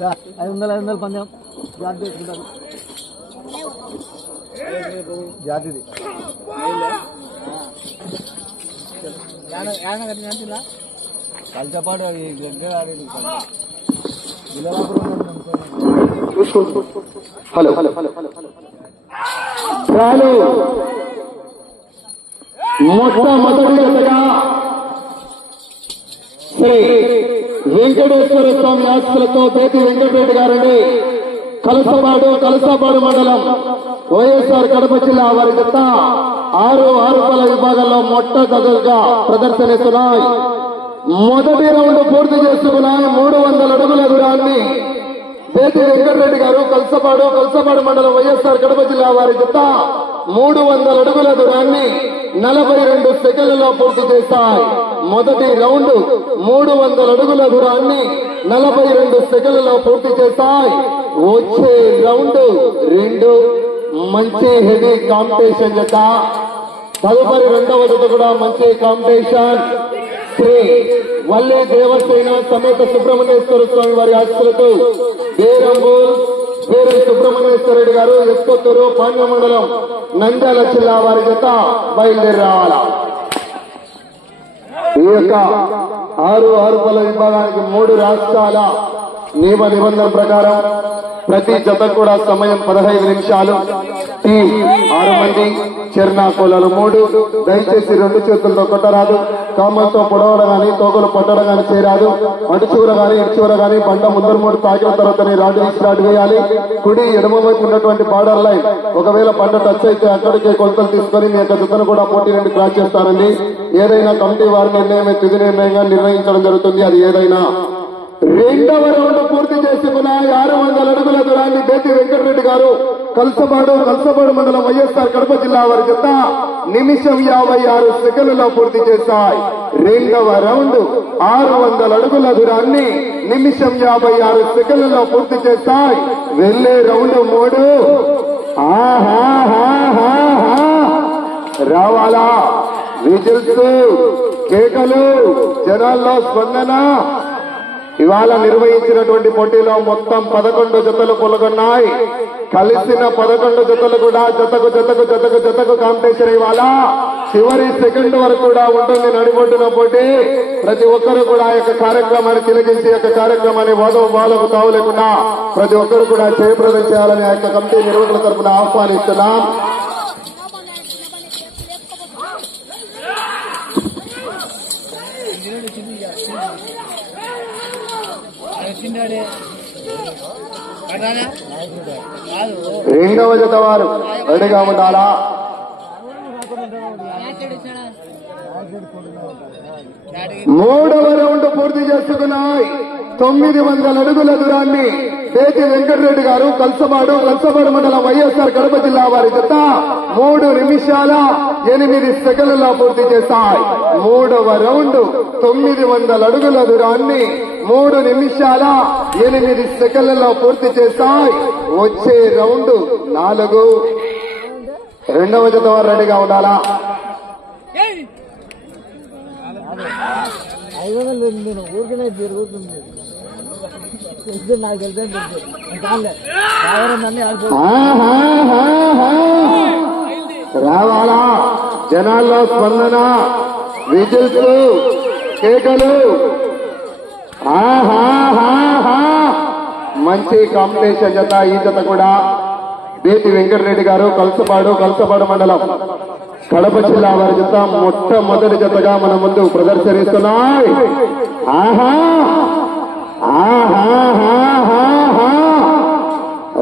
500 పందెం జాతి తీసుకుంటారు జాతిది కలిసపాటు అది దగ్గర ఆడేది హలో హలో చాలు మొట్టమొదటిగా శ్రీ వెంకటేశ్వర స్వామి ఆశలతో బేతి వెంకటరెడ్డి గారండి కలసపాడు మండలం వైఎస్ఆర్ కడప జిల్లా వారి జత 6 పల విభాగాల్లో మొట్టమొదటిగా ప్రదర్శనిస్తున్నాయి. మొదటి రౌండ్ పూర్తి చేసుకున్నాయి. 300 అడుగుల దూరాన్ని బేతి వెంకటరెడ్డి గారు కలసపాడు మండలం వైఎస్ఆర్ కడప జిల్లా వారి జత 300 అడుగుల దూరాన్ని 42 సెకండ్లలో పూర్తి చేశాయి. మొదటి రౌండ్ 300 అడుగుల దూరాన్ని 42 సెకండ్లలో పూర్తి చేశాయి. వచ్చే రౌండ్ 2 మంచి హెవీ కాంపిటీషన్ జత. తదుపరి రెండవ జత కూడా మంచి కాంపిటీషన్. శ్రీ వల్లి దేవసేన సమేత సుబ్రహ్మణ్యేశ్వర స్వామి వారి ఆశలతో బేరంబూల్ వీర సుబ్రహ్మణ్యేశ్వర రెడ్డి గారు ఎస్కొత్తూరు పాండ్య మండలం నంద్యాల జిల్లా వారి జత బయలుదేరి రావాలా. ఈ యొక్క 6 పల విభాగానికి 3 రాష్ట్రాల నియమ నిబంధనల ప్రకారం ప్రతి జత కూడా సమయం 15 నిమిషాలు. టీం 6 మంది, చెర్నాకోలలు 3. దయచేసి 2 చేతులతో కొట్టరాదు. కామలతో పొడవడం గాని తోకలు పట్టడం గాని చేయరాదు. అటు చివర గాని ఇటు చివర గాని బండ ముందర 3 తాకిన తర్వాతనే రాడు ఇచ్చి రాడు వేయాలి. కుడి ఎడమ వైపు ఉన్నటువంటి బార్డర్ లైన్ ఒకవేళ పంట టచ్ అయితే అక్కడికే కొలతలు తీసుకొని మీ యొక్క జతను కూడా పోటీ నుండి క్రాస్ చేస్తారండి. ఏదైనా కమిటీ వారి నిర్ణయమే తుది నిర్ణయంగా నిర్ణయించడం జరుగుతుంది. అది ఏదైనా రెండవ రౌండ్ పూర్తి చేసుకున్నాయి. 600 అడుగుల దూరాన్ని బేతి వెంకటరెడ్డి గారు కలసపాడు మండలం వైఎస్ఆర్ కడప జిల్లా వారి జత నిమిషం 56 సెకండ్లలో పూర్తి చేశాయి. రెండవ రౌండ్ 600 అడుగుల దూరాన్ని నిమిషం 56 సెకండ్లలో పూర్తి చేశాయి. వెళ్లే రౌండ్ 3. రావాలా విజిల్స్, కేకలు, జనాల్లో స్పందన. ఇవాళ నిర్వహించినటువంటి పోటీలో మొత్తం 11 జతలు పాల్గొన్నాయి. కలిసిన 11 జతలు కూడా జతకు కాంపిటీషన్. ఇవాళ చివరి సెకండ్ వరకు కూడా ఉంటుంది నడిబొడ్డున పోటీ. ప్రతి ఒక్కరు కూడా ఆ యొక్క కార్యక్రమాన్ని తిలగించి యొక్క కార్యక్రమాన్ని వాదోపాలకు తావు లేకుండా ప్రతి ఒక్కరు కూడా జయప్రదం చేయాలని ఆ యొక్క కమిటీ నిర్వాహకుల తరఫున ఆహ్వానిస్తున్నాం. రెండవ జత వారు రెడీగా ఉండాలా. మూడవ రౌండ్ పూర్తి చేసుకున్నాయి. 900 అడుగుల దూరాన్ని బేతి వెంకటరెడ్డి గారు కలసపాడు మండలం వైఎస్ఆర్ కడప జిల్లా వారి జత 3 నిమిషాల 8 సెకండ్లలో పూర్తి చేశాయి. మూడవ రౌండ్ 900 అడుగుల దూరాన్ని 3 నిమిషాల 8 సెకండ్లలో పూర్తి చేశాయి. వచ్చే రౌండ్ 4. రెండవ జత వారు రెడీగా ఉండాలా. 500 ఊరికనే జరుగుతుంది. నాకు రావాలా జనాల్లో స్పందన, విజిల్స్, కేకలు. మంచి కాంపిటీషన్ జత. ఈ జత కూడా బేతి వెంకటరెడ్డి గారు కలసపాడు మండలం కడప జిల్లా వారి జత మొట్టమొదటి జతగా మన ముందు ప్రదర్శనిస్తున్నాయి.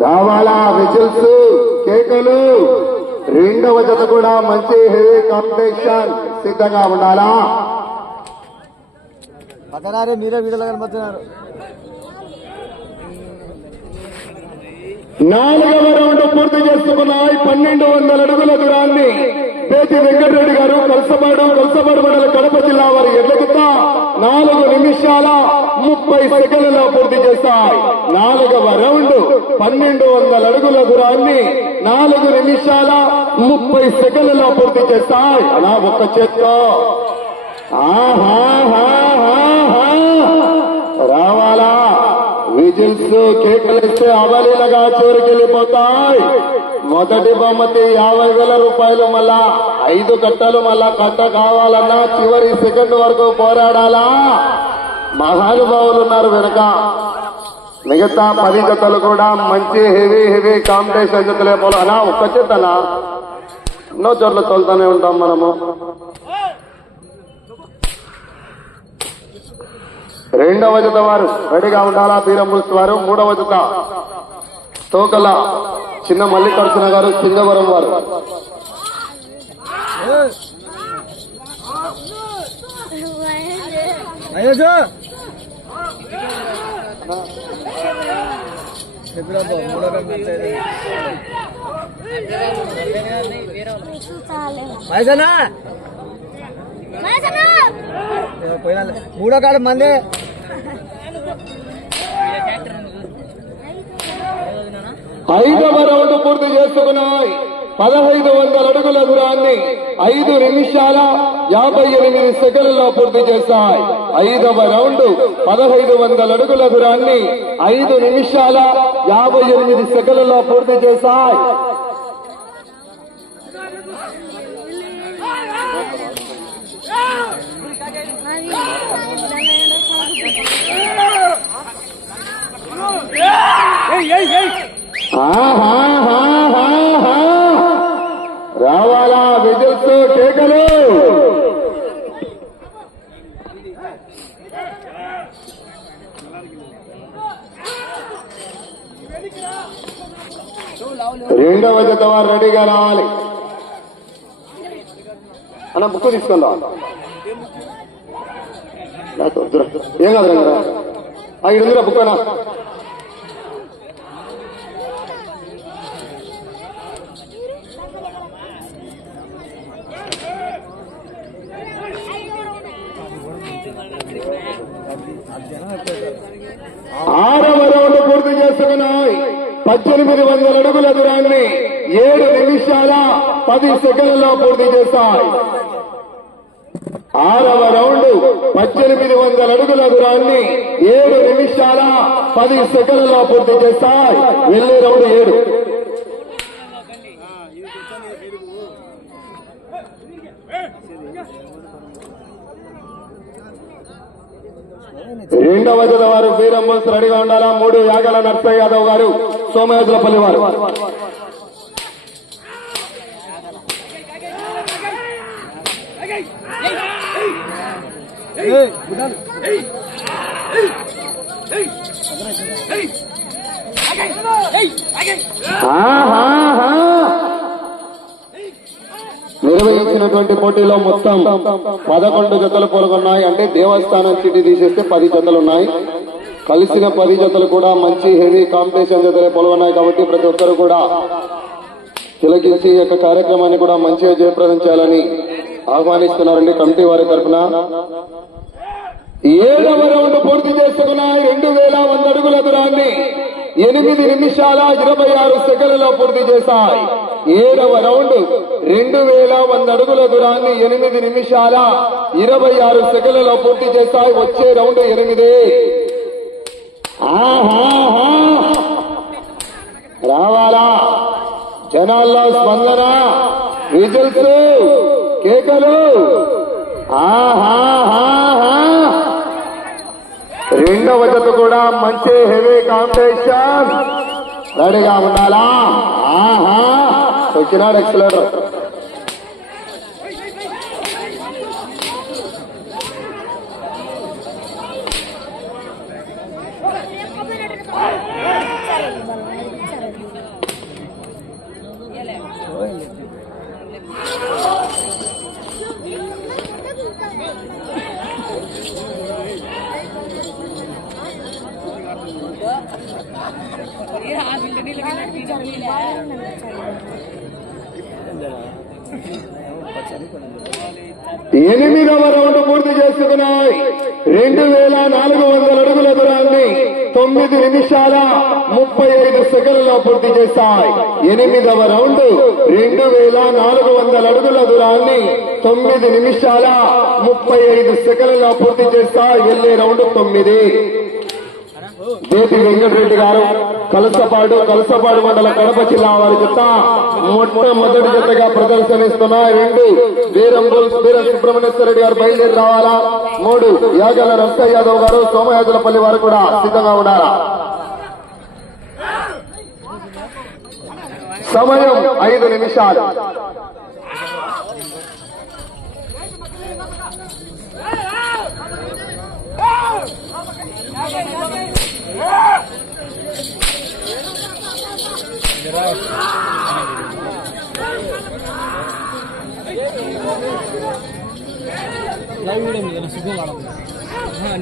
రావాలా విజిల్స్, కేకలు. రెండవ జత కూడా మంచి హెవీ కాంపిటీషన్ సిద్ధంగా ఉండాలా. పక్కనారే మీరే వీడియోలో కనబడుతున్నారు. 4వ రౌండ్ పూర్తి చేసుకున్నాయి. 1200 అడుగుల దూరాన్ని బేతి వెంకటరెడ్డి గారు కలసపాడు మండలం కడప జిల్లా వారి ఎడ్లగుత్త 4 నిమిషాల 30 సెకండ్లలో పూర్తి చేశాయి. 4వ రౌండ్ 1200 అడుగుల దూరాన్ని 4 నిమిషాల 30 సెకండ్లలో పూర్తి చేశాయి. అలా ఒక్క చేత్తో రావాలా విజిల్స్ కేకలిస్తే అవలీలగా చోరుకెళ్ళిపోతాయి. మొదటి బహుమతి 50,000 రూపాయలు. మళ్ళా 5 కట్టలు మళ్ళా కట్ట కావాలన్నా చివరి సెకండ్ వరకు పోరాడాలా. మహానుభావులు ఉన్నారు వెనక. మిగతా 10 జతలు కూడా మంచి హెవీ కాంపిటీషన్ జతలే పోలు. అలా ఒక్క చేతనా ఎన్నో చోట్ల తోలుతానే ఉంటాం మనము. రెండవ జత వారు రెడీగా ఉండాలా. బీరంబుల్స్ వారు. మూడవ జత తోకల చిన్న మల్లికార్జున గారు, సింగవరం వారు. మూడో కాడ మంది 5వ రౌండ్ పూర్తి చేసుకున్నాయి. 1500 అడుగుల దూరాన్ని 5 నిమిషాల 58 సెకండ్లలో పూర్తి చేశాయి. 5వ రౌండ్ 1500 అడుగుల దూరాన్ని 5 నిమిషాల 58 సెకండ్లలో పూర్తి చేశాయి. రావాలా విజిల్స్ కేకలు. రెండవ జత వారు రెడీగా రావాలి. అన్న బుక్ తీసుకుందా ఏం కాదు రంగరా. 500 బుక్ అనా. ఆరవ రౌండ్ పూర్తి చేసుకున్నాయి. 1800 అడుగుల దూరాన్ని 7 నిమిషాల 10 సెకండ్లలో పూర్తి చేశాయి. 6వ రౌండ్ 1800 అడుగుల దూరాన్ని 7 నిమిషాల 10 సెకండ్లలో పూర్తి చేస్తాయి. వెళ్లే రౌండ్ 7. రెండవ జత వారు బీరంబుల్స్ రెడీగా ఉండాలా. 3 యాగల నర్సయ్య యాదవ్ గారు, సోమయాజులపల్లి వారు. నిర్వహించినటువంటి పోటీలో మొత్తం 11 జతలు పాల్గొన్నాయి. అంటే దేవస్థానం సిటీ తీసేస్తే 10 జతలు ఉన్నాయి. కలిసిన 10 జతలు కూడా మంచి హెవీ కాంపిటీషన్ జతలే పాల్గొన్నాయి. కాబట్టి ప్రతి ఒక్కరు కూడా తిలకించి ఈ యొక్క కార్యక్రమాన్ని కూడా మంచిగా జయప్రదం చేయాలని ఆహ్వానిస్తున్నారండి కమిటీ వారి తరఫున. 7వ రౌండ్ పూర్తి చేసుకున్నాయి. 2100 అడుగుల దూరాన్ని 8 నిమిషాల 26 సెకండ్లలో పూర్తి చేశాయి. 7వ రౌండ్ 2100 అడుగుల దూరాన్ని 8 నిమిషాల 26 సెకండ్లలో పూర్తి చేశాయి. వచ్చే రౌండ్ 8. రావాలా జనాల్లో స్పందన, విజిల్స్, కేకలు. రెండవ జత కూడా మంచి హెవీ కాంపిటీషన్ రెడీగా ఉండాలా. వచ్చినాడు ఎక్సలెటర్. ఎనిమిదవ రౌండ్ పూర్తి చేసుకున్నాయి. 2400 అడుగుల దూరాన్ని 9 నిమిషాల 35 సెకండ్లలో పూర్తి చేశాయి. 8వ రౌండ్ 2400 అడుగుల దూరాన్ని 9 నిమిషాల 35 సెకండ్లలో పూర్తి చేస్తాయి. వెళ్లే రౌండ్ 9. దేతి వెంకటరెడ్డి గారు కలసపాడు మండల కడప జిల్లా వారి జత మొట్టమొదటి జతగా ప్రదర్శనిస్తున్నాయి. 2 వీరం సుబ్రహ్మణ్యేశ్వర రెడ్డి గారు బయలుదేరి రావాలా. 3 యాగల రస్తా యాదవ్ గారు సోమయాజులపల్లి వారు కూడా సిద్ధంగా ఉండాలా. సమయం 5 నిమిషాలు.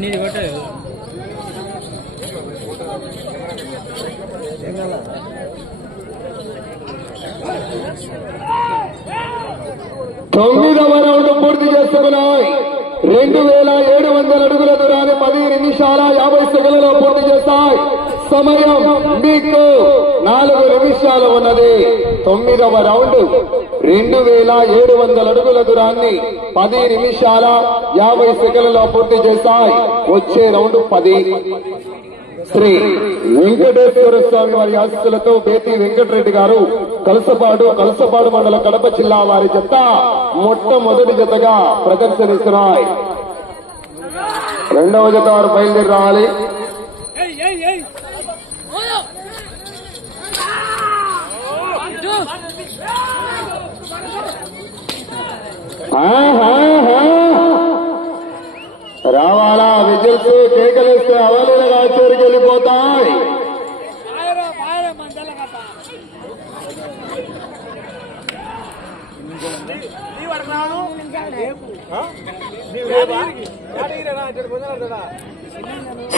నీది కొట్టారు 9వ రౌండ్ పూర్తి చేసుకున్నాయి. 2700 అడుగుల దూరాన్ని 10 నిమిషాల 50 సెకండ్లలో పూర్తి చేస్తాయి. సమయం మీకు 4 నిమిషాలు ఉన్నది. 9వ రౌండ్ 2700 అడుగుల దూరాన్ని 10 నిమిషాల 50 సెకండ్లలో పూర్తి చేస్తాయి. వచ్చే రౌండ్ 10. శ్రీ వెంకటేశ్వర స్వామి వారి ఆశీస్సులతో బేతి వెంకటరెడ్డి గారు కలసపాడు మండల కడప జిల్లా వారి జత మొట్టమొదటి జతగా ప్రదర్శనిస్తున్నాయి. 2వ జత వారు బయలుదేరి రావాలి. రావాలా. విజిల్స్ కేకలేస్తే అవలీలగా చివరికి వెళ్ళిపోతాయి.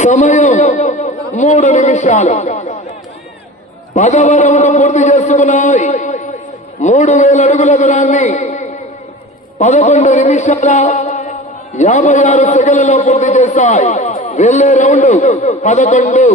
సమయం 3 నిమిషాలు. 10వ రౌండ్ పూర్తి చేసుకున్నాయి. 3000 అడుగుల దూరాన్ని 11 నిమిషాల 56 సెకండ్లలో పూర్తి చేస్తాయి. వెళ్లే రౌండ్ 11.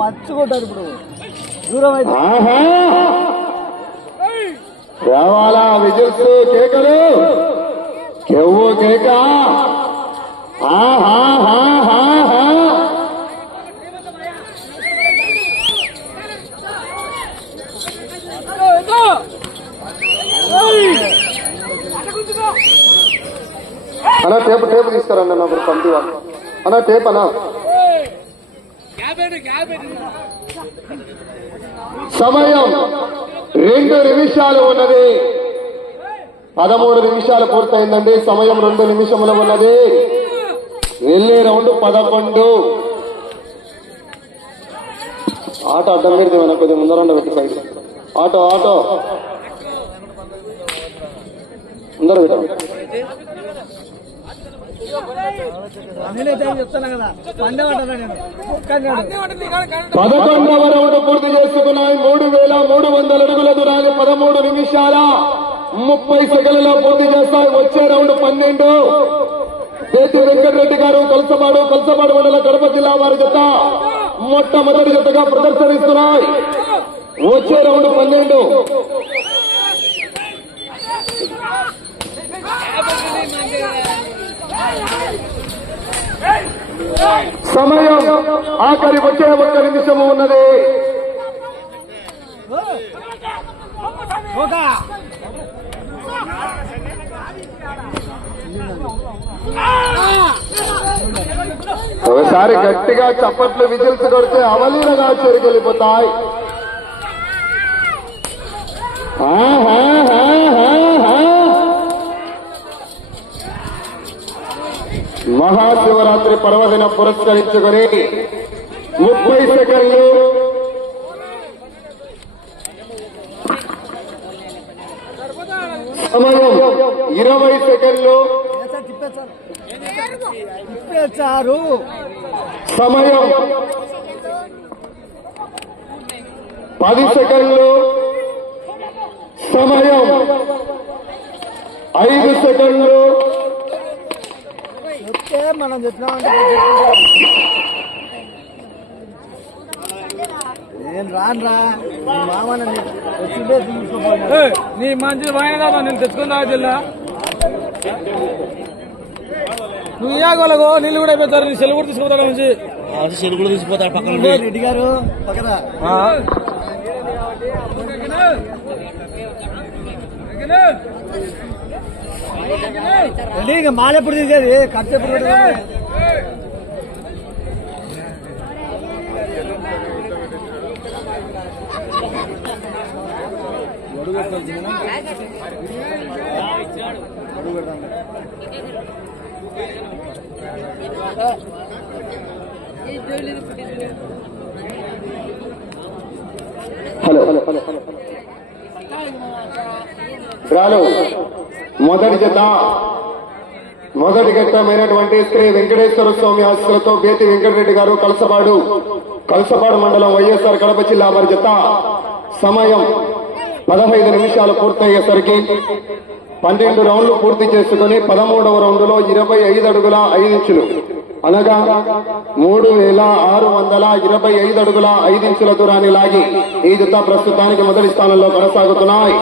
మర్చిపోతారు ఇప్పుడు దూరం అయితే రావాలా. విజిల్స్ కేకలు కెవ్వు కేక. అన్నా టేపు తీసుకురండి అన్న. పంపి అన్నా టేప్ అన్నా. సమయం 2 నిమిషాలు ఉన్నది. 13 నిమిషాలు పూర్తయిందండి. సమయం 2 నిమిషములు ఉన్నది. వెళ్లే రౌండ్ 11. ఆటో అడ్డం పెడితే మన కొద్దిగా ముందర పెట్టి సైడ్ ఆటో ముందర పెట్టాం. చెప్తాను కదా 11వ రౌండ్ పూర్తి చేసుకున్నాయి. 3300 అడుగుల దూరాన్ని 13 నిమిషాల 30 సెకండ్లలో పూర్తి చేస్తాయి. వచ్చే రౌండ్ 12. బేతి వెంకటరెడ్డి గారు కలసపాడు మండల కడప జిల్లా వారి జత మొట్టమొదటి జతగా ప్రదర్శనిస్తున్నాయి. వచ్చే రౌండ్ 12. సమయం ఆఖరి వచ్చే 1 నిమిషము ఉన్నది. ఒకసారి గట్టిగా చప్పట్లు విజిల్స్ కొడితే అవలీలగా చెరికెళ్ళిపోతాయి. మహాశివరాత్రి పర్వదిన పురస్కరించుకొని 30 సెకండ్లు. సమయం 20 సెకండ్లు. సమయం 10 సెకండ్లు. సమయం 5 సెకండ్లు. చెప్తే మనం చెప్పినామంటే నేను రానురా నీ మామని వచ్చిందే తీసుకోపోయినా నీ మంచి వాయిదా నేను తెచ్చుకుందా జిల్లా నువ్వు ఇయాగోలగో నీళ్ళు కూడా అయిపోతారు నీ సెల్ కూడా తీసుకుపోతాడు నుంచి సెల్ కూడా తీసుకుపోతాడు పక్కన రెడ్డి గారు పక్కన ఇంకా మాలెప్పుడు తీసేది ఖర్చు ఎప్పుడు హలో రాలు మొదటి గట్టమైనటువంటి శ్రీ వెంకటేశ్వర స్వామి ఆశీస్సులతో బేతి వెంకటరెడ్డి గారు కలసపాడు మండలం వైఎస్ఆర్ కడప జిల్లా వారి జత సమయం 15 నిమిషాలు పూర్తయ్యేసరికి 12 రౌండ్లు పూర్తి చేసుకుని 13వ రౌండ్లో 25 అడుగుల 5 ఇంచులు అనగా 3625 అడుగుల 5 ఇంచుల దూరాన్ని లాగి ఈ జత ప్రస్తుతానికి మొదటి స్థానంలో కొనసాగుతున్నాయి.